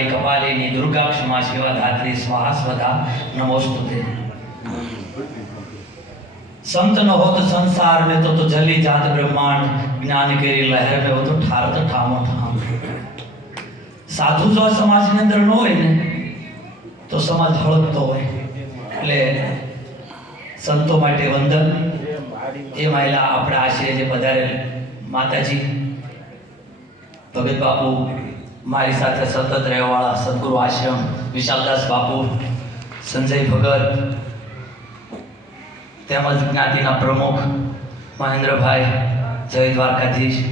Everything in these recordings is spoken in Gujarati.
કમલાની કપાલિની દુર્ગાક્ષમા શિવાધાત્રી સ્વાહા સ્વધા નમોસ્તુતે. સંત ન હોત સંસાર મેં તો તો જલી જાત બ્રહ્માંડ, જ્ઞાન કેરી લહેર મેં હો ઠાર તો ઠામો ઠામ. સાધુ જો સમાજની અંદર ન હોય ને, તો સમાજ હળગતો હોય. એટલે સંતો માટે વંદન. એ માયલા આપણા આશરે જે પધારેલ માતાજી, ભગત બાપુ મારી સાથે સતત રહેવાળા સદગુરુ આશ્રમ, વિશાલદાસ બાપુ, સંજય ભગત, તેમજ જ્ઞાતિના પ્રમુખ મહેન્દ્રભાઈ, જય દ્વારકાધીશ,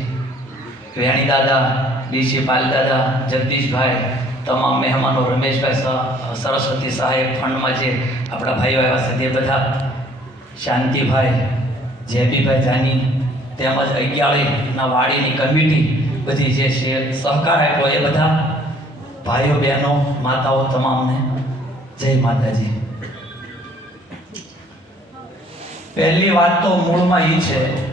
વેણી દાદા, ડીસી પાલ દાદા, જગદીશભાઈ, તમામ મહેમાનો, રમેશભાઈ સરસ્વતી સહાયક ફંડમાં જે આપણા ભાઈઓ આવ્યા છે, તે બધા, શાંતિભાઈ, જેબીભાઈ જાની, તેમજ અગિયાળીના વાડીની કમિટી બધી જે છે, સહકાર આપ્યો એ બધા ભાઈઓ, બહેનો, માતાઓ તમામને. જય માતાજી. પહેલી વાત તો મૂળમાં એ છે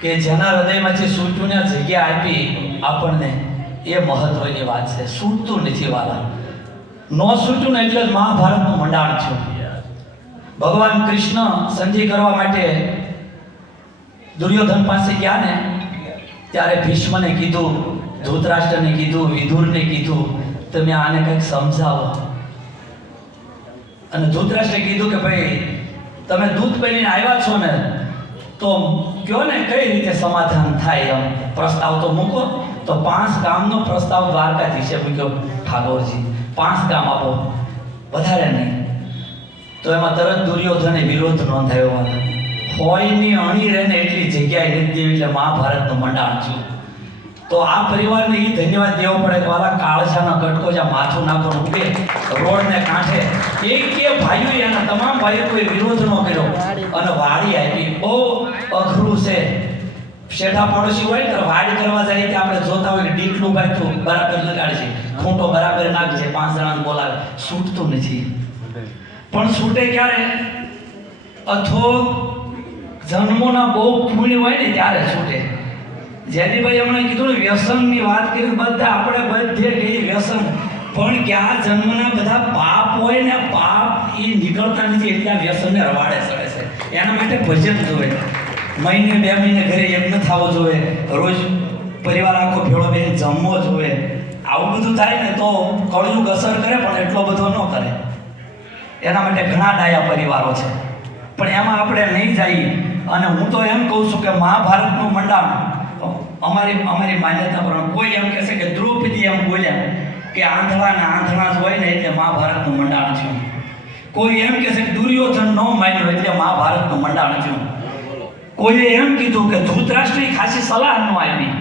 કે જેના હૃદયમાંથી સૂચુને જગ્યા આપી આપણને એ મહત્વની વાત છે. સૂટતું નથી વાલા. ન સૂટ્યું ને એટલે જ મહાભારતનું મંડાણ થયું. ભગવાન કૃષ્ણ સંધિ કરવા માટે દુર્યોધન પાસે ગયા ને ત્યારે ભીષ્મને કીધું, ધૃતરાષ્ટ્રને કીધું, વિધુરને કીધું, તમે આને કંઈક સમજાવો. અને ધૃતરાષ્ટ્રે કીધું કે, ભાઈ, તમે દૂધ પહેરીને આવ્યા છો ને, તો કયો ને કઈ રીતે સમાધાન થાય એમ? પ્રસ્તાવ તો મૂકો. તો પાંચ ગામનો પ્રસ્તાવ દ્વારકાધીશે મૂક્યો ઠાકોરજી. પાંચ ગામ આપો. વધારે નહીં. તો એમાં તરત દુર્યોધને વિરોધ નોંધાયો હોયની અણી રહે ને એટલી જગ્યાએ નથી એટલે મહાભારતનું મંડાણ થયું. તો આ પરિવારને એ ધન્યવાદ દેવો પડે કે વાલા કાળજાના કટકો જ્યાં માથું નાખો રોડ રોડને કાંઠે એક કે ભાઈઓ એના તમામ ભાઈઓ કોઈ વિરોધ ન કર્યો અને વાડી આપી. બહુ અઘરું છે. શેઠા પડોશી હોય ને વાડી કરવા જાય કે આપણે જોતા હોય ડીકલું બાંધતું બરાબર છે ખૂંટો બરાબર નાખજે પાંચ જણાને બોલાવે. છૂટતું નથી. પણ છૂટે ક્યારે? અથો જન્મોના બહુ પુણ્ય હોય ને ત્યારે છૂટે. જેનીભાઈ હમણાં કીધું ને, વ્યસનની વાત કરી, બધા આપણે બધે કહીએ વ્યસન. પણ ક્યાં જન્મના બધા પાપ હોય ને, પાપ એ નીકળતા નથી, એટલે વ્યસનને રવાડે ચડે છે. એના માટે ભજન જોવે. મહિને, બે મહિને ઘરે યજ્ઞ થવો જોઈએ રોજ પરિવાર આખો ભેળો બેન જમવો જોઈએ આવું બધું થાય ને તો કળયુગ અસર કરે, પણ એટલો બધો ન કરે. એના માટે ઘણા ડાયા પરિવારો છે. પણ એમાં આપણે નહીં જઈએ. અને હું તો એમ કહું છું કે મહાભારતનું મંડાણ અમારી અમારી માન્યતા પ્રમાણે કોઈ એમ કહેશે કે દ્રૌપદી એમ બોલ્યા કે આંધળાના આંધળા જ હોય ને એટલે મહાભારતનું મંડાણ થયું કોઈ એમ કહેશે કે દુર્યોધન ન માન્યો એટલે મહાભારતનું મંડાણ થયું કોઈએ એમ કીધું કે ધૃતરાષ્ટ્રની ખાસી સલાહ ન આપી.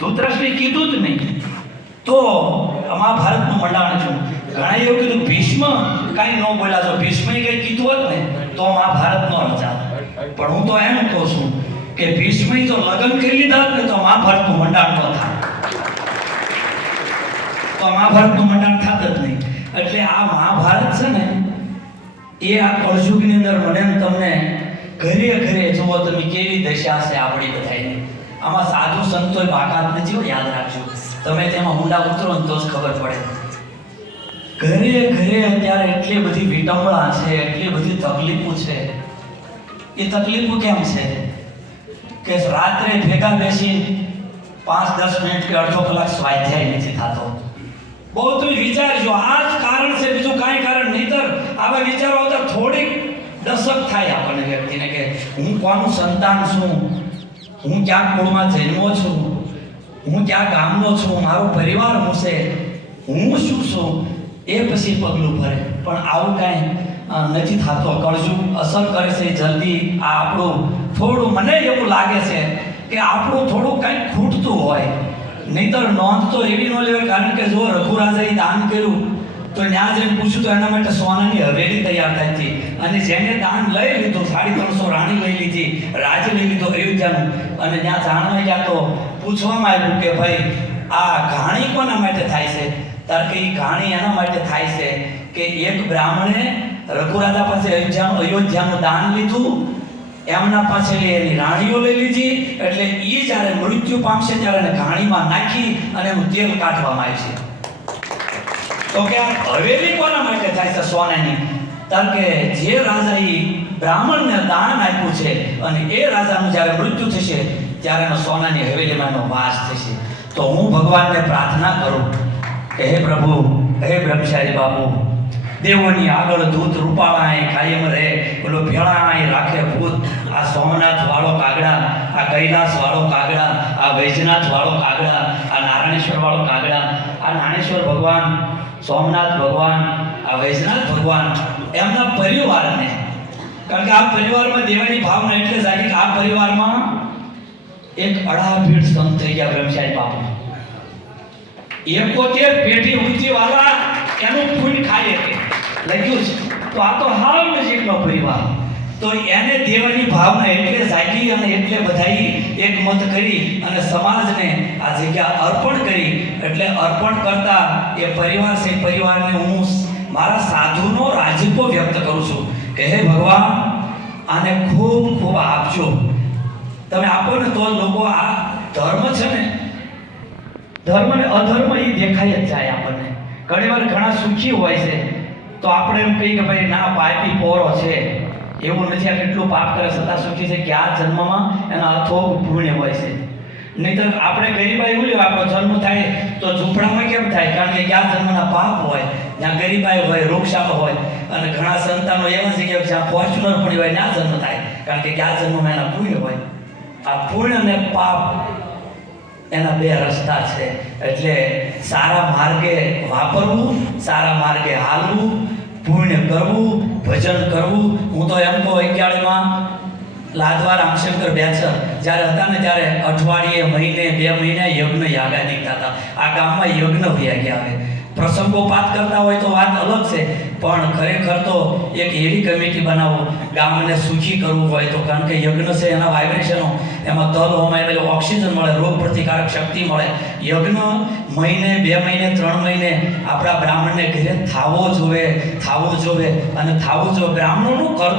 ધૃતરાષ્ટ્રે કીધું જ નહીં. તો મહાભારતનું મંડાણ થયું ઘણા એવું કીધું, ભીષ્મ કાંઈ ન બોલ્યા. છો ભીષ્મે કંઈ કીધું હોત ને, તો મહાભારત ન રચાત પણ હું તો એમ કહું છું કે ભીષ્મે તો લગ્ન કરી લીધા ને તો મહાભારતનું મંડાણ ન થાય. તો મહાભારતનું મંડાણ થાત જ નહીં. એટલે આ મહાભારત છે ને એ આ કળયુગની અંદર મને તમને ઘરે ઘરે જુઓ તમે કેવી દશા છે આપણી બધાની. આમાં સાધુ સંતોય બાકાત નથી હો, યાદ રાખજો. તમે તેમાં ઊંડા ઉતરો ને તો જ ખબર પડે. ઘરે ઘરે અત્યારે એટલી બધી વિટંબણા છે એટલી બધી તકલીફો છે. એ તકલીફો કેમ છે? કે રાત્રે ભેગા બેસી પાંચ, દસ મિનિટ કે અડધો કલાક સ્વાધ્યાય નથી થતો. બહુ તમે વિચારજો આ જ કારણ છે, બીજું કાંઈ કારણ નહીતર આવા વિચારો આવતા થોડીક દશક થાય આપણને વ્યક્તિને કે હું કોનું સંતાન છું? હું ક્યાં કુળમાં જન્મો છું? હું ક્યાં ગામનો છું? મારો પરિવાર હું છે હું શું છું? એ પછી પગલું ભરે. પણ આવું કાંઈ નથી થતો. કળજુગ અસર કરે છે જલ્દી. આ આપણું થોડું, મને એવું લાગે છે કે આપણું થોડું કંઈક ખૂટતું હોય. નહીતર નોંધ તો એવી ન લેવાય, કારણ કે જો રઘુરાજાએ દાન કર્યું, તો ત્યાં જઈને પૂછ્યું, તો એના માટે સોનાની હવેલી તૈયાર થઈ હતી. અને જેને દાન લઈ લીધું, સાડી ત્રણસો રાણી લઈ લીધી, રાજ લઈ લીધો, અયોધ્યાનું. અને ત્યાં જાણવા ગયા તો પૂછવામાં આવ્યું કે ભાઈ, આ ઘાણી કોના માટે થાય છે? તાર કે એ ઘાણી એના માટે થાય છે કે એક બ્રાહ્મણે રઘુરાજા પાસે અયોધ્યાનું અયોધ્યાનું દાન લીધું. એમના પાસે એની રાણીઓ લઈ લીધી. એટલે એ જ્યારે મૃત્યુ પામશે ત્યારે એને ઘાણીમાં નાખી અને એનું તેલ કાઢવામાં આવે છે. તો કે આ હવેલી કોના માટે થાય છે સોનાની? કારણ કે જે રાજાએ બ્રાહ્મણને દાન આપ્યું છે અને એ રાજાનું જ્યારે મૃત્યુ થશે, ત્યારે એનો સોનાની હવેલીમાં એનો વાસ થશે. તો હું ભગવાનને પ્રાર્થના કરું. કે હે પ્રભુ, હે બ્રહ્મચારી બાપુ દેવોની આગળ દૂત રૂપાળાએ કાયમ રહે. પેલો ભેળાએ રાખે ભૂત. આ સોમનાથ વાળો કાગડા, આ કૈલાસ વાળો કાગડા, આ વૈજનાથ વાળો કાગડા, આ નારાયણેશ્વર વાળો કાગડા, આ નાણેશ્વર ભગવાન, સોમનાથ ભગવાન, આ વૈજનાથ ભગવાન, એમના પરિવારને. કારણ કે આ પરિવારમાં દેવાની ભાવના એટલે જાગી કે આ પરિવારમાં એક અઢા ભીડ સંત થઈ ગયા બ્રહ્મચારી બાપુ. એકોતેર પેઢી ઊંચી વાળા એનું ફૂલ ખાય કે લખ્યું છે. તો આ તો હાવ નજીકનો પરિવાર. તો એને દેવાની ભાવના એટલે જાગી અને એટલે બધાઈ એક મત કરી અને સમાજને આ જગ્યા અર્પણ કરી. એટલે અર્પણ કરતા એ પરિવાર છે, પરિવારને હું મારા સાધુનો રાજીપો વ્યક્ત કરું છું. કે હે ભગવાન, આને ખૂબ ખૂબ આપજો. તમે આપો ને તો લોકો આ ધર્મ છે ને, ધર્મ ને અધર્મ એ દેખાય જ જાય આપણને. ઘણી વાર ઘણા સુખી હોય છે. તો આપણે એમ કહીએ કે ભાઈ, ના, પાપી પોરો છે. એવું નથી, આ કેટલું પાપ કરે છતાં સુખી છે કે આ જન્મમાં એના અથોગ પુણ્ય હોય છે. નહીતર આપણે ગરીબાઈ એવું લેવા આપણો જન્મ થાય તો ઝૂંપડામાં કેમ થાય? કારણ કે ક્યાં જન્મના પાપ હોય, જ્યાં ગરીબાઈ હોય, રોગશાળો હોય, અને ઘણા સંતાનો એવા છે કે જ્યાં ફોર્ચ્યુનર પણ હોય ત્યાં જન્મ થાય. કારણ કે ક્યાં જન્મમાં એના પુણ્ય હોય. આ પુણ્ય અને પાપ એના બે રસ્તા છે. એટલે સારા માર્ગે વાપરવું, સારા માર્ગે હાલવું પુણ્ય કરવું, ભજન કરવું. હું તો એમ કહું, અગિયારમાં લાદવા રામશંકર બેચર. જ્યારે હતા ને ત્યારે અઠવાડિયે, મહિને, બે મહિને યજ્ઞ યાગા નીકળતા હતા. આ ગામમાં યજ્ઞ વ્યા આવે. પ્રસંગો પ્રસંગોપાત કરતા હોય તો વાત અલગ છે. પણ ખરેખર તો એક એવી કમિટી બનાવો, ગામને સુખી કરવું હોય તો કારણ કે યજ્ઞ છે, એના વાઇબ્રેશનો એમાં તલ હોમાં એટલે ઓક્સિજન મળે, રોગ પ્રતિકારક શક્તિ મળે. યજ્ઞ મહિને, બે મહિને, ત્રણ મહિને આપણા બ્રાહ્મણને ઘરે થાવો જોવે થાવો જોવે અને થાવું જોવે. બ્રાહ્મણોનું કર્તવ્ય